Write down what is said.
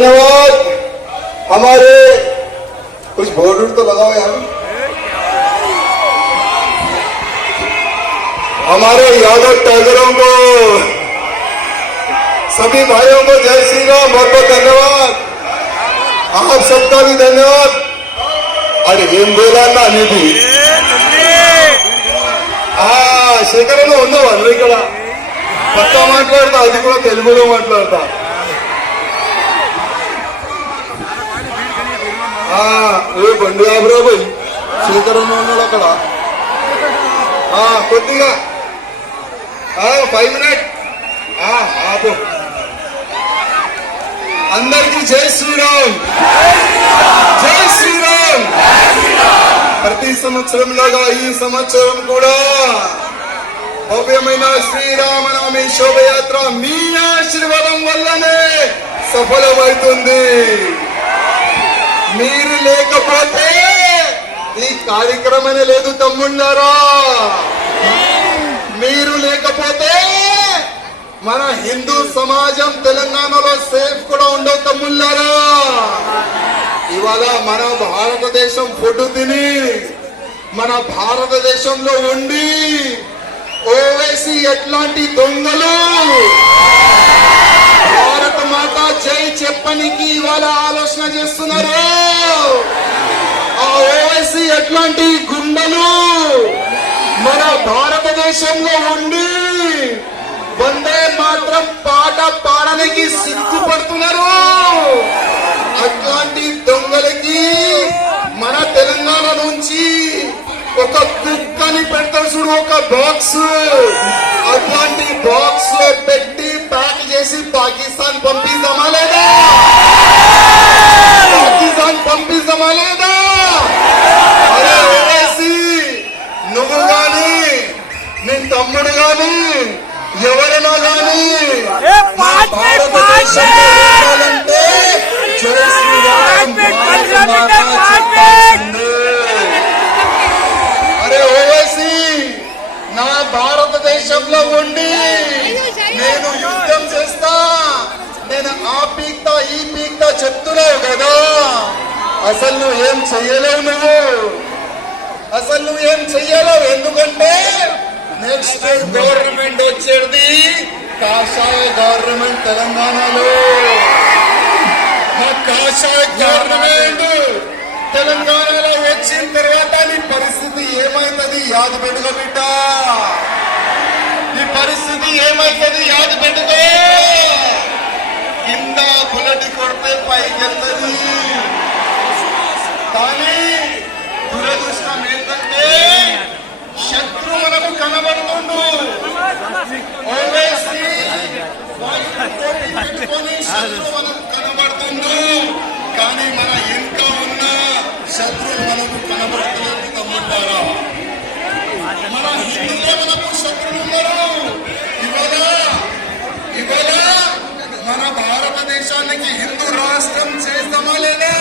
धन्यवाद। हमारे कुछ बोर्ड तो लगाओ यार। हमारे यादव टाइगरों को, सभी भाइयों को जय श्री राम, बहुत बहुत धन्यवाद। आप सबका भी धन्यवाद। अरे ఏం बोला निधि శేఖరలో ఉందో వాళ్ళు ఇక్కడ పక్క మాట్లాడతా, అది కూడా తెలుగులో మాట్లాడతా. ఏ బండి ఆబరాబాయ్ శేఖరంలో ఉన్నాడు అక్కడ. కొద్దిగా 5 మినిట్ ఆపు. అందరికీ జై శ్రీరామ్, జై శ్రీరామ్. ప్రతి సంవత్సరం లాగా ఈ సంవత్సరం కూడా భవ్యమైన శ్రీరామనవమి శోభయాత్ర మీ ఆశీర్వాదం వల్లనే సఫలమవుతుంది. మీరు లేకపోతే ఈ కార్యక్రమమే లేదు తమ్ముళ్ళారా. మీరు లేకపోతే మన హిందూ సమాజం తెలంగాణలో సేఫ్ కూడా ఉండవు తమ్ముళ్ళారా. ఇవాళ మన భారతదేశం ఫుడ్ తిని మన భారతదేశంలో ఉండి ఓవైసీ ఎట్లాంటి దొంగలు భారత మాత జై చెప్పనికి ఇవాళ ఆలోచన చేస్తున్నారు. ఆ ఓవైసీ ఎట్లాంటి గుండెలు మన భారతదేశంలో ఉండి వందే మాత్రం పాట పాడడానికి సిగ్గుపడుతున్నారు. అట్లాంటి దొంగలకి మన తెలంగాణ నుంచి ఒక కుక్కని పెడతారు చూడు, ఒక బాక్స్. అట్లాంటి బాక్స్ లో పెట్టి ప్యాక్ చేసి పాకిస్తాన్ పంపిద్దామా లేదా? పాకిస్తాన్ పంపిద్దామా లేదా? అరే ఓవైసీ, నువ్వు గాని నీ తమ్ముడు గాని ఎవరైనా గాని భారతదేశంలో ఉండాలంటే జై శ్రీరామ్ చెప్పాల్సిందే. అరే ఓవైసీ, నా భారతదేశంలో ఉండి నేను యుద్ధం చేస్తా, నేను ఆ పీక్తా ఈ పీక్తా చెప్తున్నావు కదా. అసలు నువ్వేం చెయ్యలేవు, అసలు నువ్వేం చెయ్యలేవు. ఎందుకంటే నెక్స్ట్ గవర్నమెంట్ వచ్చేది కాషాయ గవర్నమెంట్ తెలంగాణలో. కాషాయ గవర్నమెంట్ తెలంగాణలో వచ్చిన తర్వాత నీ పరిస్థితి ఏమైతుంది యాద పెట్టుకో బిడ్డ. నీ పరిస్థితి ఏమైతుంది యాద పెట్టుకో. కింద బుల్లెట్ కొడితే పైకి వెళ్తుంది. కానీ దురదృష్టం ఏంటంటే శత్రు మనకు కనబడుతుండు. ఓవైసీ పెట్టుకొని శత్రు మనకు కనబడుతుండు. కానీ మన ఇంకా ఉన్న శత్రువు మనకు కనబడతలేదు తమ్ముడారా. మన హిందువులే మనకు శత్రువులు ఉన్నారు. ఇవాళ మన భారతదేశానికి హిందూ రాష్ట్రం చేస్తామా లేదా?